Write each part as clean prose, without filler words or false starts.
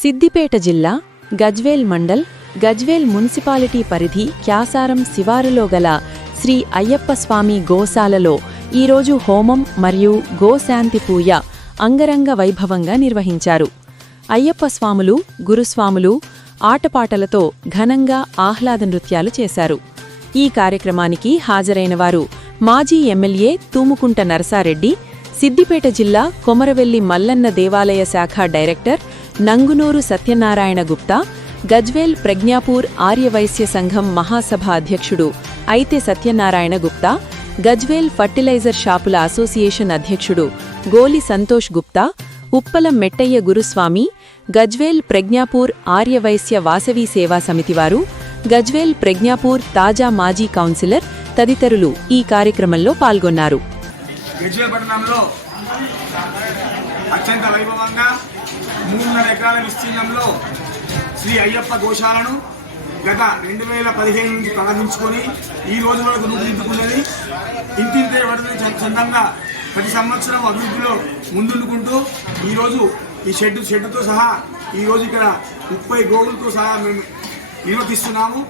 సిద్దిపేట జిల్లా గజ్వేల్ మండల్ గజ్వేల్ మున్సిపాలిటీ పరిధి క్యాసారం శివారులో గల శ్రీ అయ్యప్పస్వామి గోశాలలో ఈరోజు హోమం మరియు గోశాంతి పూజ అంగరంగ వైభవంగా నిర్వహించారు. అయ్యప్పస్వాములు, గురుస్వాములు ఆటపాటలతో ఘనంగా ఆహ్లాద నృత్యాలు చేశారు. ఈ కార్యక్రమానికి హాజరైనవారు మాజీ ఎమ్మెల్యే తూముకుంట నరసారెడ్డి, సిద్దిపేట జిల్లా కొమరవెల్లి మల్లన్న దేవాలయ శాఖ డైరెక్టర్ నంగునూరు సత్యనారాయణ గుప్తా, గజ్వేల్ ప్రజ్ఞాపూర్ ఆర్యవైశ్య సంఘం మహాసభ అధ్యక్షుడు అయితే సత్యనారాయణ గుప్తా, గజ్వేల్ ఫర్టిలైజర్ షాపుల అసోసియేషన్ అధ్యక్షుడు గోలి సంతోష్ గుప్తా, ఉప్పలం మెట్టయ్య గురుస్వామి, గజ్వేల్ ప్రజ్ఞాపూర్ ఆర్యవైశ్య వాసవి సేవా సమితివారు, గజ్వేల్ ప్రజ్ఞాపూర్ తాజా మాజీ కౌన్సిలర్ తదితరులు ఈ కార్యక్రమంలో పాల్గొన్నారు. గజ్వేల్ పట్టణంలో అత్యంత వైభవంగా 3.5 ఎకరాల విస్తీర్ణంలో శ్రీ అయ్యప్ప గోశాలను గత 2015 నుంచి ప్రారంభించుకొని ఈ రోజు వరకు రూపుదిద్దుకున్నది. ఇంటింటే పడుతున్న చందంగా ప్రతి సంవత్సరం అభివృద్ధిలో ముందుండుకుంటూ ఈరోజు ఈ షెడ్డుతో సహా ఈరోజు ఇక్కడ 30 గోవులతో సహా మేము నిర్వర్తిస్తున్నాము.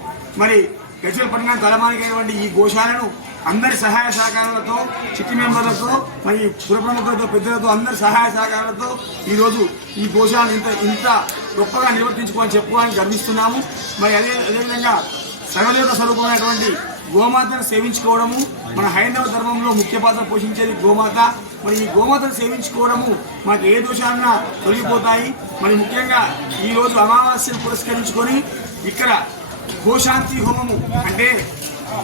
మరి గజ్వేల్ పట్టణానికి తలమానికైనటువంటి ఈ గోశాలను అందరి సహాయ సహకారాలతో, చిట్టి మెంబర్లతో, మరి పురప్రముఖులతో, పెద్దలతో అందరి సహాయ సహకారాలతో ఈరోజు ఈ గోశాలను ఇంత గొప్పగా నిర్వర్తించుకోవాలని చెప్పుకోవాలని గర్విస్తున్నాము. మరి అదేవిధంగా సర్వదేవత స్వరూపమైనటువంటి గోమాతను సేవించుకోవడము మన హైందవ ధర్మంలో ముఖ్య పాత్ర పోషించేది గోమాత. మరి ఈ గోమాతను సేవించుకోవడము మనకు ఏ దోషాలన్నా తొలగిపోతాయి. మరి ముఖ్యంగా ఈరోజు అమావాస్యను పురస్కరించుకొని ఇక్కడ గోశాంతి హోమము అంటే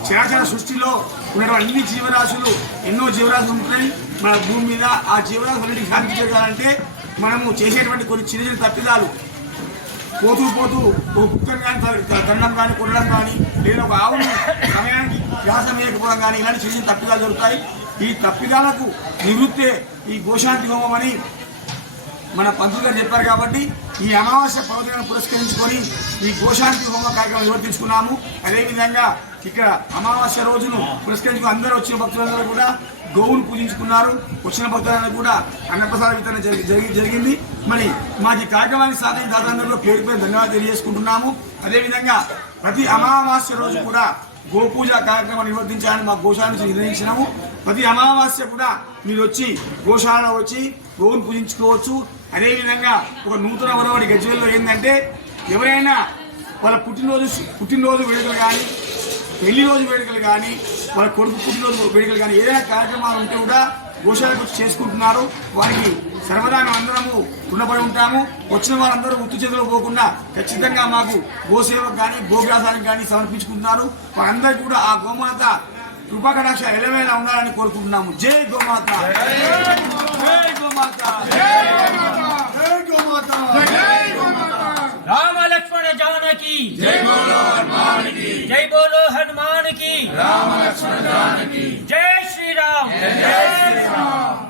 చరాచర సృష్టిలో ఉన్నటువంటి అన్ని జీవరాశులు, ఎన్నో జీవరాశులు ఉంటున్నాయి మన భూమి మీద. ఆ జీవరాశులన్నిటికీ శాంతి చేయాలంటే మనము చేసేటువంటి కొన్ని చిన్న చిన్న తప్పిదాలు, పోతూ ఒక కుక్కను కానీ దండం కానీ కొనడం కానీ, లేదా ఒక ఆవును సమయానికి వ్యాసం వేయకపోవడం కానీ, ఇలాంటి చిన్న చిన్న తప్పిదాలు జరుగుతాయి. ఈ తప్పిదాలకు నివృత్తే ఈ గోశాంతి హోమం అని మన పంతులు గారు చెప్పారు. కాబట్టి ఈ అమావాస్య పర్వదినాన్ని పురస్కరించుకొని ఈ గోశాంతి హోమ కార్యక్రమం నిర్వర్తించుకున్నాము. అదేవిధంగా ఇక్కడ అమావాస్య రోజును పురస్కరించుకుని అందరూ వచ్చిన భక్తులందరూ కూడా గోవును పూజించుకున్నారు. వచ్చిన భక్తులందరూ కూడా అన్నప్రసాద వితరణ జరిగింది. మరి మాకు ఈ కార్యక్రమానికి సాధించిన దాదాపు పేరు ధన్యవాదాలు తెలియజేసుకుంటున్నాము. అదేవిధంగా ప్రతి అమావాస్య రోజు కూడా గోపూజ కార్యక్రమం నిర్వర్తించాలని మా గోశాల నుంచి నిర్ణయించినాము. ప్రతి అమావాస్య కూడా మీరు వచ్చి గోశాలలో వచ్చి గోవును పూజించుకోవచ్చు. అదేవిధంగా ఒక నూతన వరవడి గజ్వేల్లో ఏంటంటే ఎవరైనా వాళ్ళ పుట్టినరోజు వేడుకలు కానీ, పెళ్లి రోజు వేడుకలు కానీ, వాళ్ళ కొడుకు పుట్టినరోజు వేడుకలు కానీ ఏదైనా కార్యక్రమాలు ఉంటే కూడా గోశాలకు వచ్చి చేసుకుంటున్నారు. వారికి సర్వదా అందరము రుణపడి ఉంటాము. వచ్చిన వారందరూ ఉత్తు చేతిలో పోకుండా ఖచ్చితంగా మాకు గోసేవకు కానీ గోగ్రాసానికి కానీ సమర్పించుకుంటున్నారు. వారందరికీ కూడా ఆ గోమాత కృపాకటాక్ష ఎలవేలా ఉండాలని కోరుకుంటున్నాము. జై గోమాత, జై గోమాత, జై గోమాత, రామ లక్ష్మణ జానకి జై బోలో హనుమాన్ కి, జై బోలో హనుమాన్ కి, రామ లక్ష్మణ జానకి, జై శ్రీరామ్, జై శ్రీరామ్.